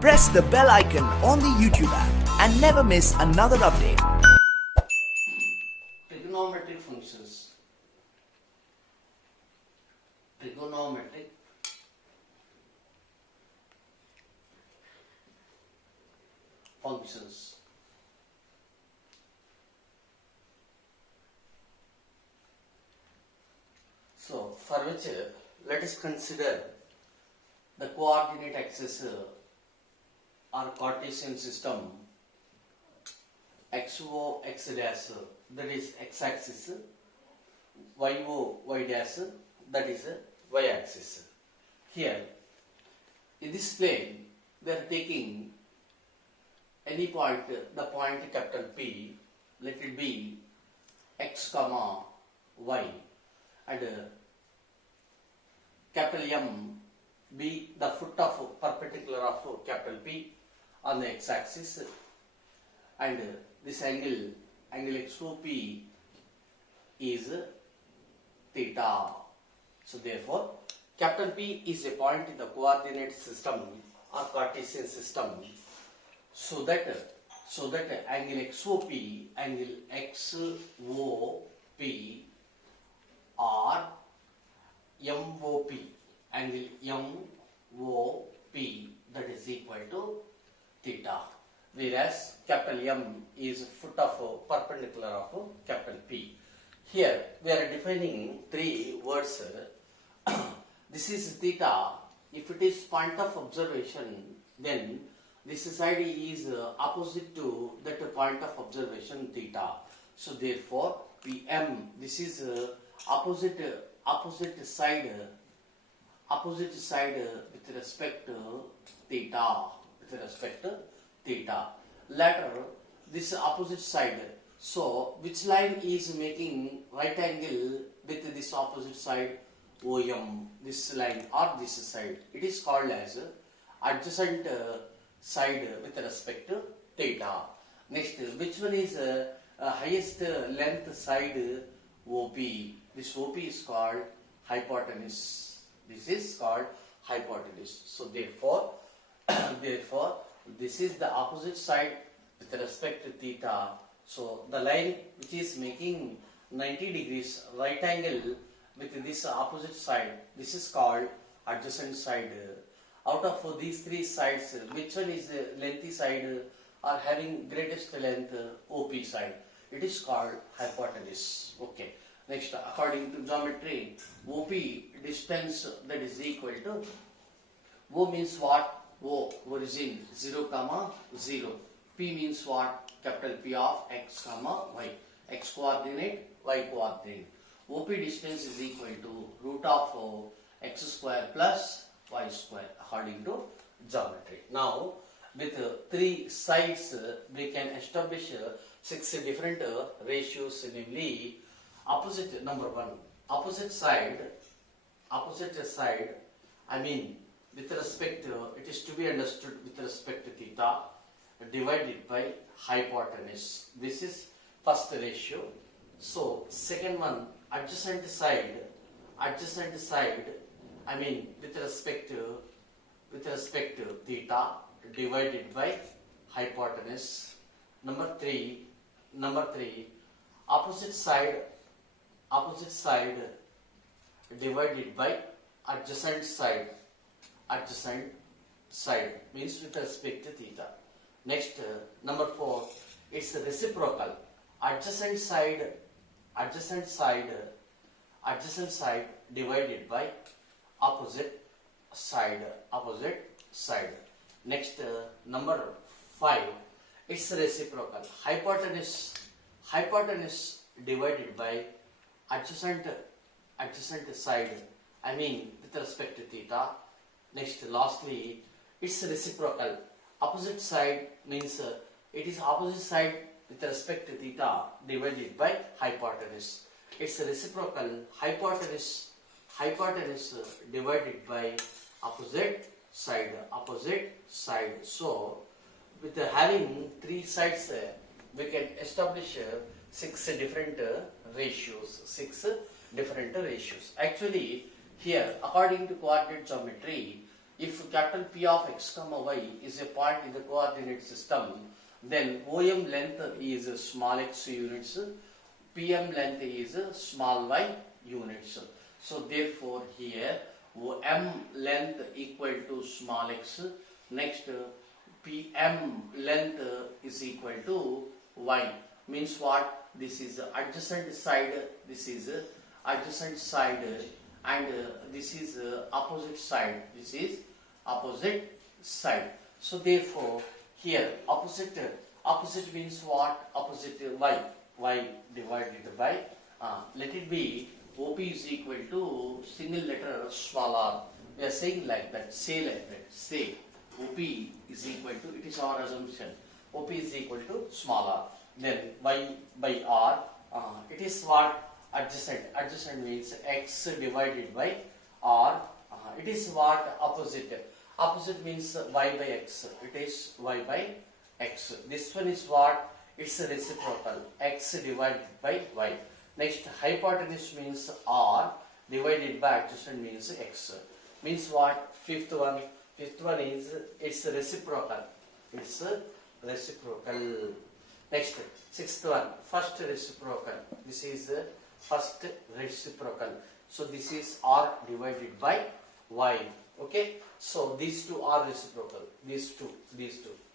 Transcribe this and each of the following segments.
Press the bell icon on the YouTube app and never miss another update. Trigonometric functions. Trigonometric functions. So, for which let us consider the coordinate axis or Cartesian system XO, X dash, that is X axis, YO, Y dash, that is Y axis. Here, in this plane, they are taking any point, the point capital P, let it be X comma Y, and capital M be the foot of perpendicular of capital P on the X axis, and this angle XOP is theta. So therefore, capital P is a point in the coordinate system or Cartesian system. So that angle XOP, angle XOP or MOP, angle MOP, that is equal to theta. Whereas capital M is foot of perpendicular of capital P. Here we are defining three words. This is theta. If it is point of observation, then this side is opposite to that point of observation theta. So therefore PM, this is opposite side with respect to theta. Later, this opposite side. So, which line is making right angle with this opposite side? OM, this line or this side. It is called as adjacent side with respect to theta. Next, which one is highest length side? OP. This OP is called hypotenuse. This is called hypotenuse. So, therefore, this is the opposite side with respect to theta. So the line which is making 90 degrees right angle with this opposite side, this is called adjacent side. Out of these three sides, which one is the lengthy side or having greatest length? OP side. It is called hypotenuse. Okay. Next, according to geometry, OP distance that is equal to, O means what? O, origin 0, 0. P means what? Capital P of X, Y. X coordinate, Y coordinate. OP distance is equal to root of X square plus Y square according to geometry. Now, with three sides, we can establish 6 different ratios, namely opposite, number 1, opposite side, I mean, with respect to, it is to be understood with respect to theta divided by hypotenuse. This is first ratio. So second one, adjacent side, I mean with respect to theta divided by hypotenuse. Number three, opposite side divided by adjacent side means with respect to theta. Next, number 4, it's reciprocal. Adjacent side divided by opposite side. Next, number 5, it's reciprocal. Hypotenuse divided by adjacent side, I mean with respect to theta. Next, lastly, it's reciprocal. Opposite side means it is opposite side with respect to theta divided by hypotenuse. It's reciprocal. Hypotenuse divided by opposite side. So, with having three sides, we can establish 6 different ratios. Actually, here, according to coordinate geometry, if capital P of x comma y is a point in the coordinate system, then OM length is small x units, PM length is small y units. So therefore here OM length equal to small x, next PM length is equal to y. Means what? This is adjacent side, this is adjacent side, and this is opposite side, this is opposite side. So therefore here opposite means what? Opposite y divided by let it be OP is equal to single letter small r. We are saying like that, say like that, say OP is equal to, it is our assumption, OP is equal to small r. Then y by r, it is what? Adjacent means x divided by r. It is what? Opposite means y by x, it is y by x. This one is what? It's a reciprocal, x divided by y. Next, hypotenuse means r divided by adjacent means x. Means what? Fifth one is, it's a reciprocal, it's a reciprocal. Next, sixth one, first reciprocal, this is first reciprocal. So this is r divided by y. Okay, so these two are reciprocal, these two,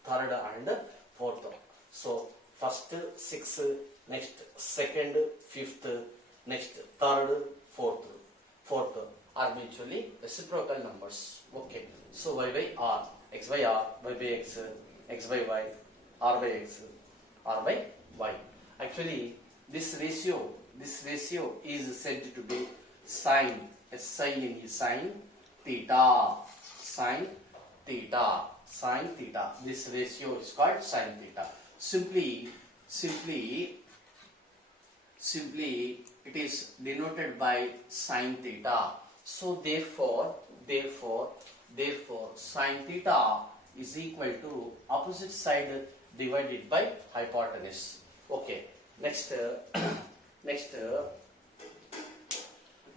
third and fourth. So first, sixth, next second, fifth, next third, fourth are mutually reciprocal numbers. Okay, so y by r, x by r, y by x, x by y, r by x, r by y. Actually, this ratio is said to be sine, S-I-N-E, sine theta, sine theta, sine theta. This ratio is called sine theta. Simply, it is denoted by sine theta. So therefore, sine theta is equal to opposite side divided by hypotenuse. Okay. Next,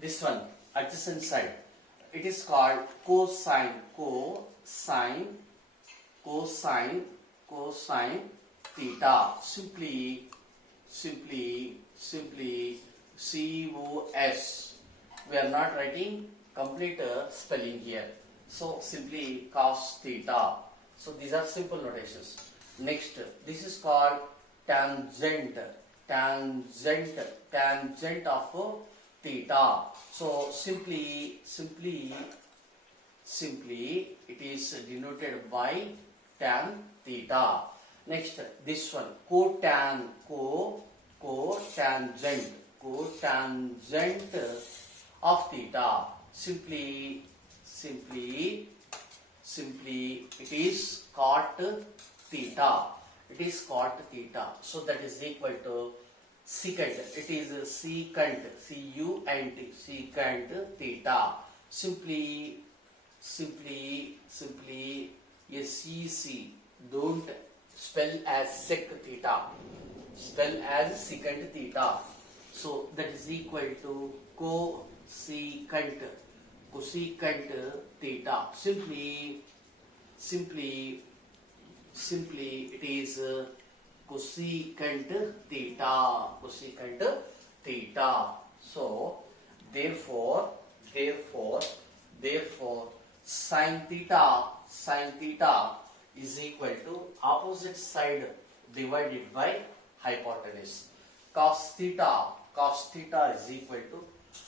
this one, adjacent side. It is called cosine theta. Simply COS. We are not writing complete spelling here. So simply cos theta. So these are simple notations. Next, this is called tangent of theta. So simply it is denoted by tan theta. Next, this one, cotangent of theta. Simply it is cot theta. It is cot theta. So that is equal to secant. It is secant, C-U-N-T, secant theta. Simply S-E-C. Don't spell as sec theta. Spell as secant theta. So that is equal to cosecant theta. Simply it is cosecant theta. So therefore sin theta is equal to opposite side divided by hypotenuse. Cos theta is equal to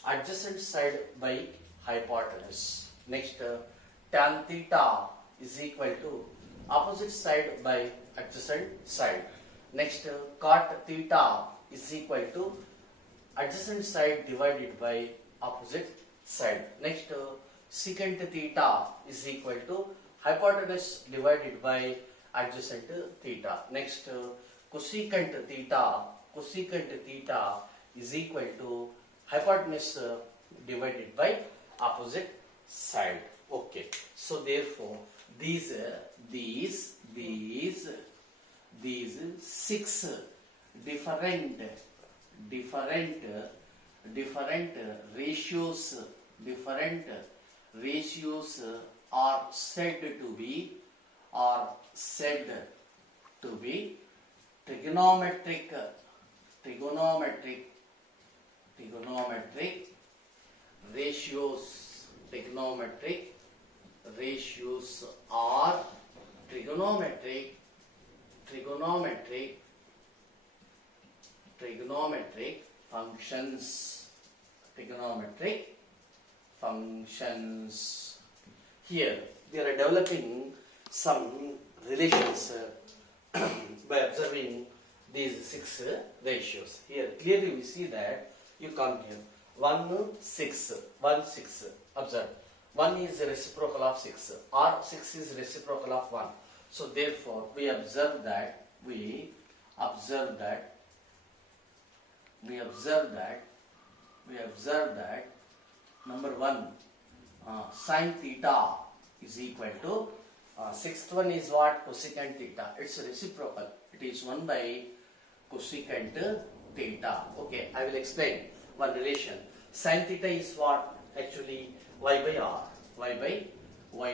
adjacent side by hypotenuse. Next, tan theta is equal to opposite side by adjacent side. Next, cot theta is equal to adjacent side divided by opposite side. Next, secant theta is equal to hypotenuse divided by adjacent theta. Next, cosecant theta is equal to hypotenuse divided by opposite side. Okay. So therefore, these six different ratios are said to be trigonometric ratios. Trigonometric ratios are trigonometric functions. Trigonometric functions. Here we are developing some relations by observing these 6 ratios. Here clearly we see that you come here 1 6 1 6. Observe, 1 is a reciprocal of 6 or 6 is reciprocal of 1. So therefore we observe that number 1 sine theta is equal to sixth one is what? Cosecant theta. It's reciprocal. It is 1 by cosecant theta. Okay, I will explain one relation. Sin theta is what? Actually y by r. Y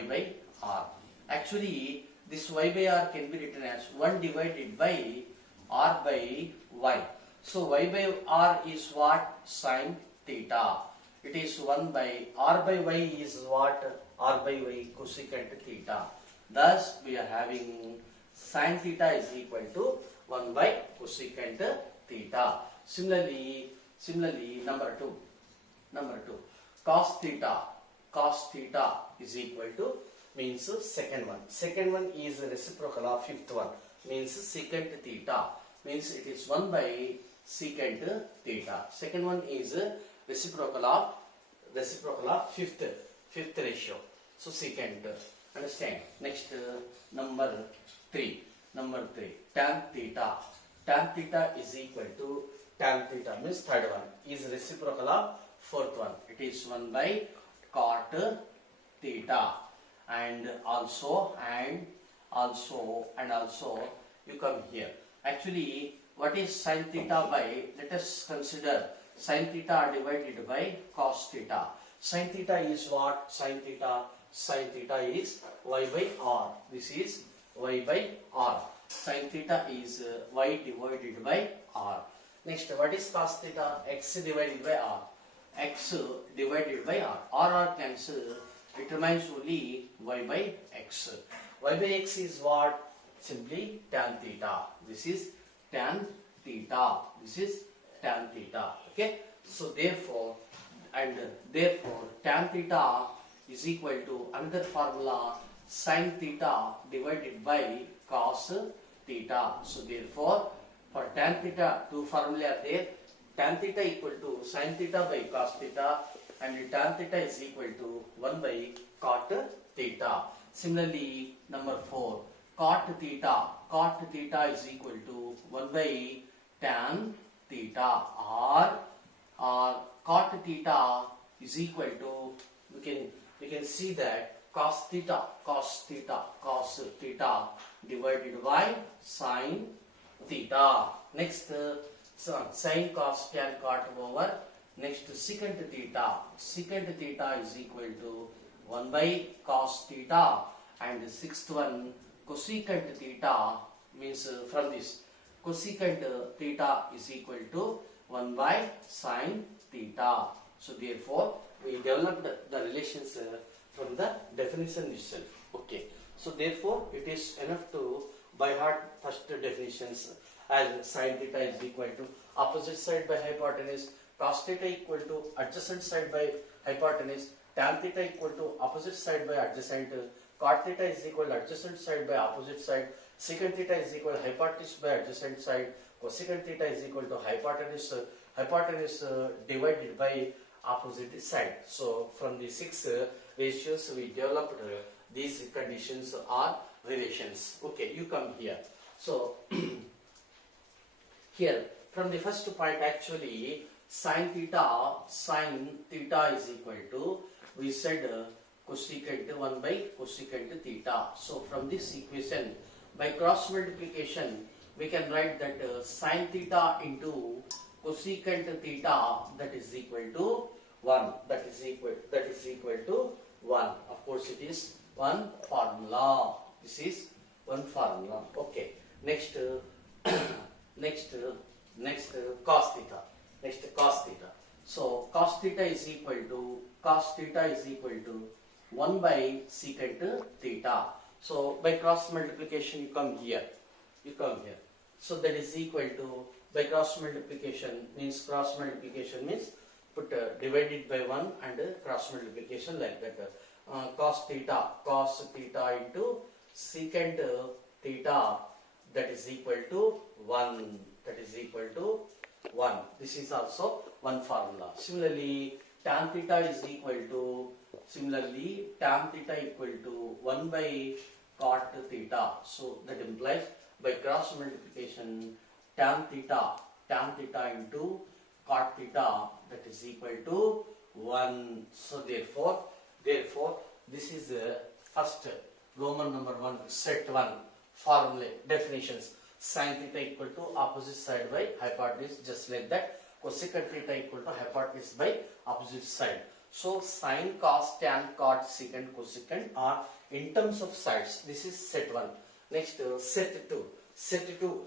by r. Actually this y by r can be written as 1 divided by r by y. So y by r is what? Sin theta. It is 1 by r by y is what? R by y cosecant theta. Thus we are having sin theta is equal to 1 by cosecant theta. Similarly number 2 cos theta is equal to means second one is reciprocal of fifth one means secant theta, means it is 1 by secant theta. Second one is reciprocal of fifth ratio, so secant. Understand? Next number 3 tan theta is equal to tan theta means third one is reciprocal of fourth one. It is 1 by cot theta. And also you come here. Actually what is sin theta by? Let us consider sin theta divided by cos theta. Sin theta is what? Sin theta is y by r. This is y by r. Sin theta is y divided by r. Next, what is cos theta? X divided by r. X divided by r. R cancel. It remains only y by x. Y by x is what? Simply tan theta. This is tan theta. Okay. So therefore tan theta is equal to another formula sin theta divided by cos theta. So therefore for tan theta two formulae are there. Tan theta equal to sin theta by cos theta, and tan theta is equal to 1 by cot theta. Similarly number 4 cot theta is equal to 1 by tan theta, or cot theta is equal to, we can see that cos theta divided by sin theta. Next sin cos tan cot over. Next secant theta is equal to 1 by cos theta, and sixth one cosecant theta means from this cosecant theta is equal to 1 by sin theta. So therefore we developed the relations from the definition itself. Okay. So therefore it is enough to by heart first definitions, as sin theta is equal to opposite side by hypotenuse, cos theta equal to adjacent side by hypotenuse, tan theta equal to opposite side by adjacent, cot theta is equal to adjacent side by opposite side, secant theta is equal to hypotenuse by adjacent side, cosecant theta is equal to hypotenuse divided by opposite side. So from the 6 ratios we developed these conditions or relations. Okay, you come here. So here from the first point, actually sin theta is equal to, we said cosecant 1 by cosecant theta. So from this equation by cross multiplication we can write that sin theta into cosecant theta, that is equal to 1. That is equal to 1. Of course it is one formula. This is one formula. Okay. Next, next, cos theta. Next cos theta. So cos theta is equal to 1 by secant theta. So by cross multiplication you come here. So that is equal to, by cross multiplication means put divided by 1 and cross multiplication like that. Cos theta into secant theta, that is equal to 1. This is also one formula. Similarly, tan theta equal to 1 by cot theta. So that implies by cross multiplication tan theta into cot theta, that is equal to 1. So therefore this is the first Roman number 1 set 1 formula definitions. Sin theta equal to opposite side by hypotenuse, just like that. Cosecant theta equal to hypotenuse by opposite side. So sin, cos, tan, cot, secant, cosecant are in terms of sides. This is set 1. Next set 2.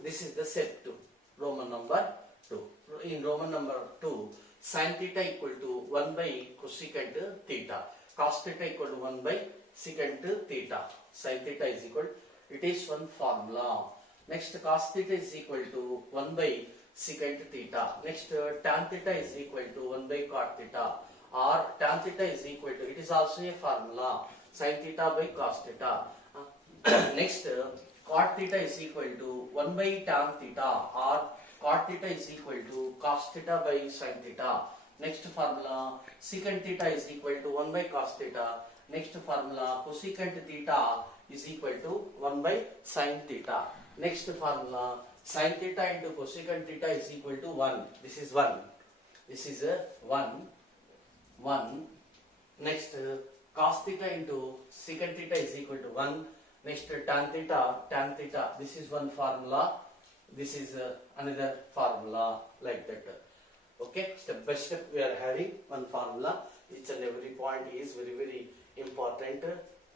This is the set 2. Roman number 2. In Roman number 2, sin theta equal to 1 by cosecant theta. Cos theta equal to 1 by secant theta. Sin theta is equal. It is one formula. Next, cos theta is equal to 1 by secant theta. Next, tan theta is equal to 1 by cot theta. Or tan theta is equal to, it is also a formula, sin theta by cos theta. Next, cot theta is equal to 1 by tan theta, or cot theta is equal to cos theta by sin theta. Next formula, secant theta is equal to 1 by cos theta. Next formula, cosecant theta is equal to 1 by sin theta. Next formula, sin theta into cosecant theta is equal to 1. This is 1. This is a 1. Next, cos theta into secant theta is equal to 1. Next, tan theta. This is one formula. This is another formula, like that. Okay, step by step we are having one formula. Each and every point is very, very important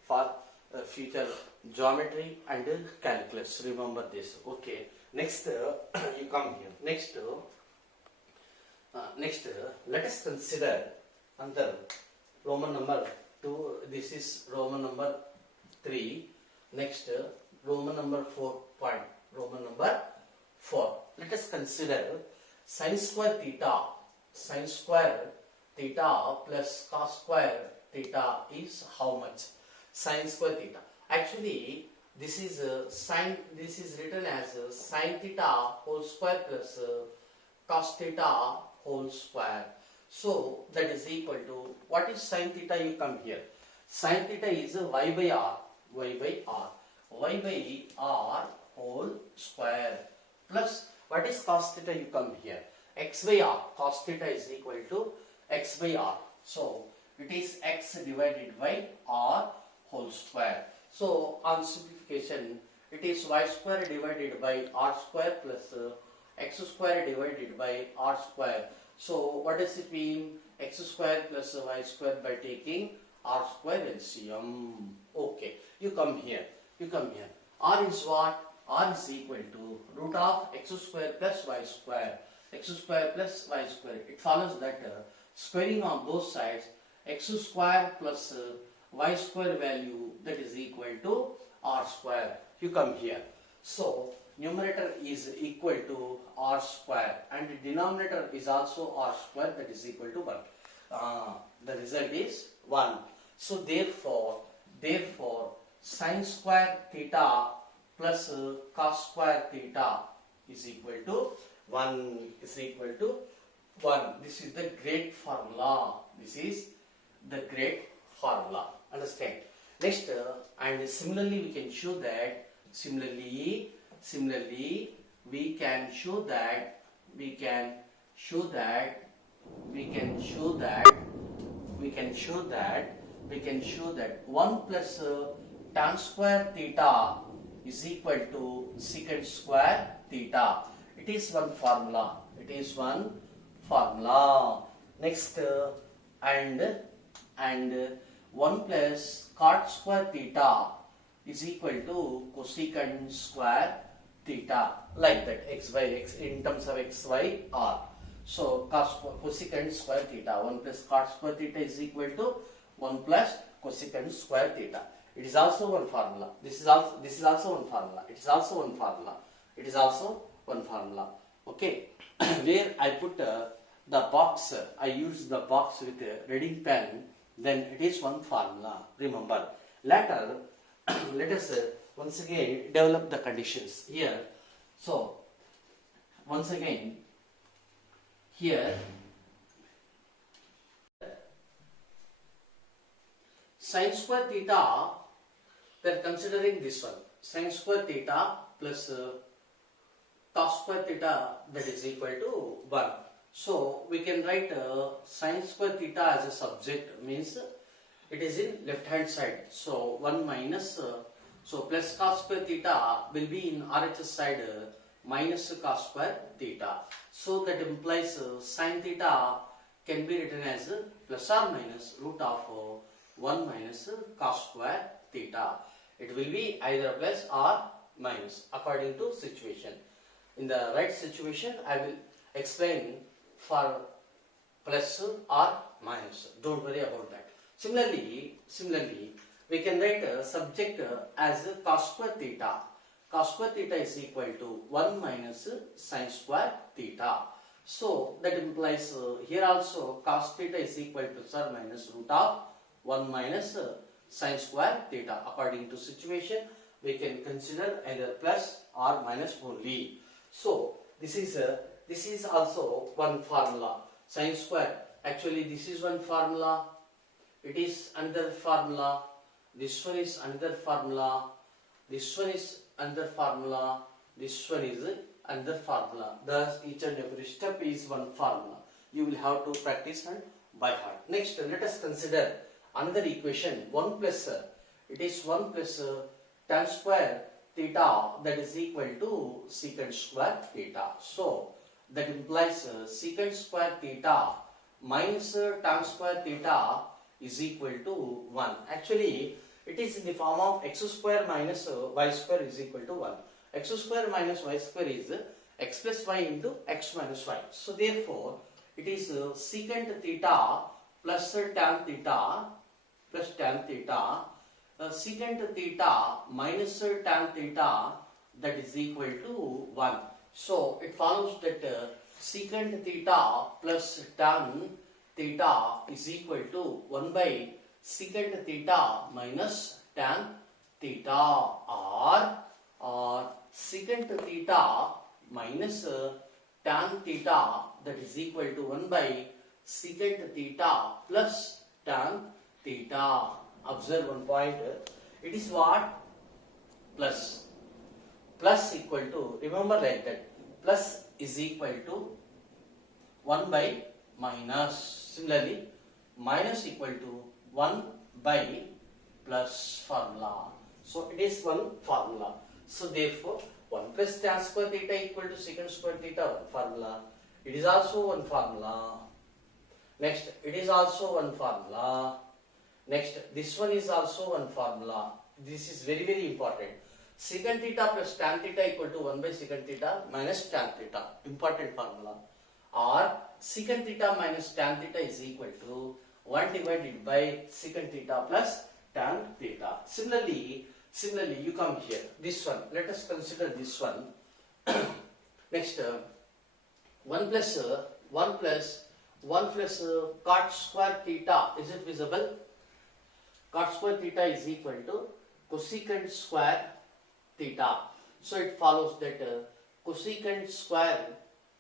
for future geometry and calculus. Remember this. Okay. Next, you come here. Next, let us consider another Roman number 2. This is Roman number 3. Next, Roman number 4 point. Roman number 4. Let us consider sin square theta. Sin square theta plus cos square theta is how much? Sin square theta. Actually, this is sin. This is written as sin theta whole square plus cos theta whole square. So that is equal to, what is sin theta? You come here. Sin theta is y by r. Y by r whole square plus, what is cos theta? You come here. X by r. Cos theta is equal to x by r. So it is x divided by r whole square. So on simplification, it is y square divided by r square plus x square divided by r square. So what does it mean? X square plus y square by taking r square LCM. Okay, you come here. R is what? R is equal to root of x square plus y square. X square plus y square. It follows that squaring on both sides, x square plus y square value, that is equal to r square. You come here. So numerator is equal to r square and the denominator is also r square, that is equal to 1. The result is 1. So therefore sin square theta plus cos square theta is equal to 1. This is the great formula. Understand? Next, and similarly we can show that. Similarly, we can show that 1 plus tan square theta is equal to secant square theta. It is one formula. Next, and 1 plus cot square theta is equal to cosecant square theta, like that, x by x in terms of x, y, r. So cosecant square theta, 1 plus cot square theta is equal to 1 plus cosecant square theta. It is also one formula. This is also one formula. It is also one formula. It is also one formula. Okay. Where I put the box, I use the box with a reading pen, then it is one formula. Remember. Later, let us once again develop the conditions here. So, once again, here, sin square theta, we are considering this one. Sin square theta plus cos square theta, that is equal to 1. So we can write sin square theta as a subject, means it is in left hand side. So 1 minus, so plus cos square theta will be in RHS side minus cos square theta. So that implies sin theta can be written as plus or minus root of 1 minus cos square theta. It will be either plus or minus according to situation. In the right situation, I will explain for plus or minus. Don't worry about that. Similarly, we can write a subject as cos square theta. Cos square theta is equal to 1 minus sin square theta. So that implies here also cos theta is equal to plus or minus root of 1 minus sin square theta. According to situation, we can consider either plus or minus only. So this is also one formula. Sin square. Actually, this is one formula. It is another formula. This one is another formula. This one is another formula. This one is another formula. Thus, each and every step is one formula. You will have to practice and by heart. Next, let us consider another equation. 1 plus it is 1 plus tan square theta, that is equal to secant square theta. So that implies secant square theta minus tan square theta is equal to 1. Actually, it is in the form of x square minus y square is equal to 1. X square minus y square is x plus y into x minus y. So therefore, it is secant theta plus tan theta plus tan theta, secant theta minus tan theta, that is equal to 1. So it follows that secant theta plus tan theta is equal to 1 by secant theta minus tan theta, or secant theta minus tan theta, that is equal to 1 by secant theta plus tan theta. Observe one point. It is what? Plus. Plus equal to, remember like that. Plus is equal to 1 by minus. Similarly, minus equal to 1 by plus formula. So it is one formula. So therefore, 1 plus tan square theta equal to secant square theta, one formula. It is also one formula. Next, it is also one formula. Next, this one is also one formula. This is very, very important. Secant theta plus tan theta equal to 1 by secant theta minus tan theta. Important formula. Or secant theta minus tan theta is equal to 1 divided by secant theta plus tan theta. Similarly, you come here. This one. Let us consider this one. Next, 1 plus cot square theta. Is it visible? Cot square theta is equal to cosecant square theta. So it follows that cosecant square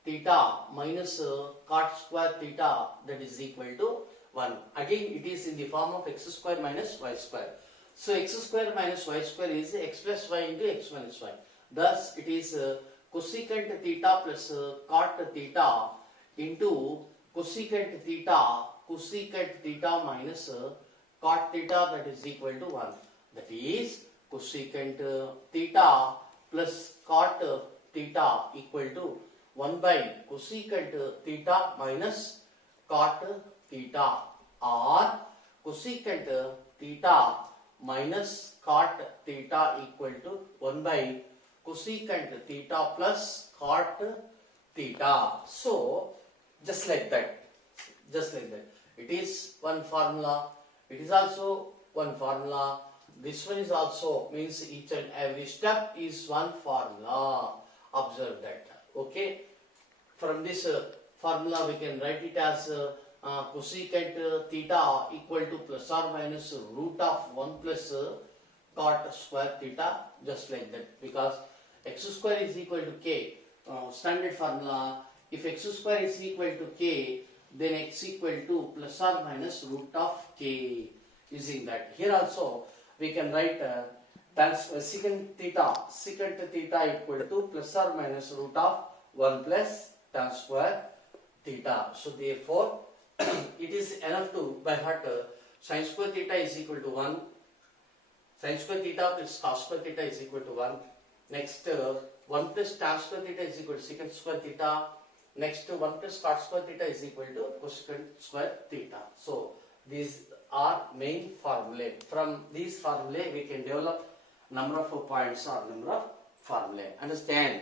theta minus cot square theta, that is equal to 1. Again, it is in the form of x square minus y square. So x square minus y square is x plus y into x minus y. Thus, it is cosecant theta plus cot theta into cosecant theta minus cot theta, that is equal to 1. That is cosecant theta plus cot theta equal to 1 by cosecant theta minus cot theta, or cosecant theta minus cot theta equal to 1 by cosecant theta plus cot theta. So just like that. It is one formula. It is also one formula. This one is also, means each and every step is one formula. Observe that. Okay. From this formula we can write it as cosecant theta equal to plus or minus root of 1 plus cot square theta, just like that, because x square is equal to k. Standard formula, if x square is equal to k, then x equal to plus or minus root of k. Using that, here also we can write secant theta equal to plus or minus root of 1 plus tan square theta. So therefore it is enough to by heart sin square theta is equal to 1, sin square theta plus cos square theta is equal to 1. Next 1 plus tan square theta is equal to secant square theta. Next 1 plus cot square theta is equal to cosecant square theta. So these are main formulae. From these formulae we can develop number of points or number of formulae. Understand?